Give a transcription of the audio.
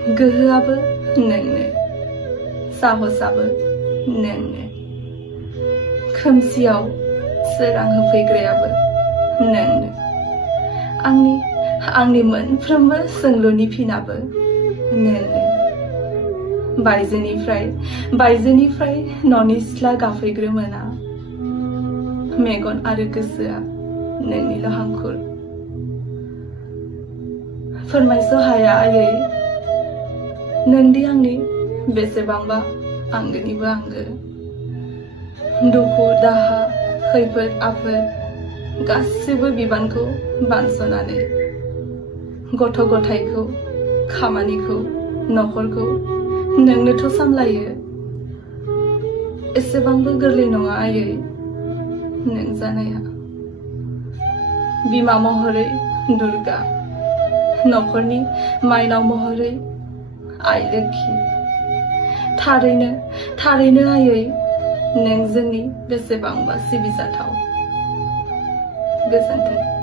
गोहोआबो नोंनो साहसाबो नोंनो खोमसियाव सोरां होफैग्रायाबो नोंनो आंनि मोनफ्रोमबो सोंलुनि फिनाबो नोंनो बायजोनिफ्राय न'नि सिथ्ला गाफैग्रोमोना मेगन आरो गोसोआ नोंनिल' हांखुर फोरमायस' हाया आयै नोंदि आंनि बेसेबांबा आंगोनिबो आंगो दुखु दाहा खैफोद आफोद गासिबो बिबानखौ बानस'नानै गथ' गथायखौ खामानिखौ न'खरखौ नोंनोथ' सामलायो एसेबांबो गोरलै नङा आयै नों जानाया बिमा महरै दुर्गा न'खरनि माइनाव महरै आइ लोक्षि थारैनो आयै नों जोंनि बेसेबांबा सिबिजाथाव गोजोन्थों।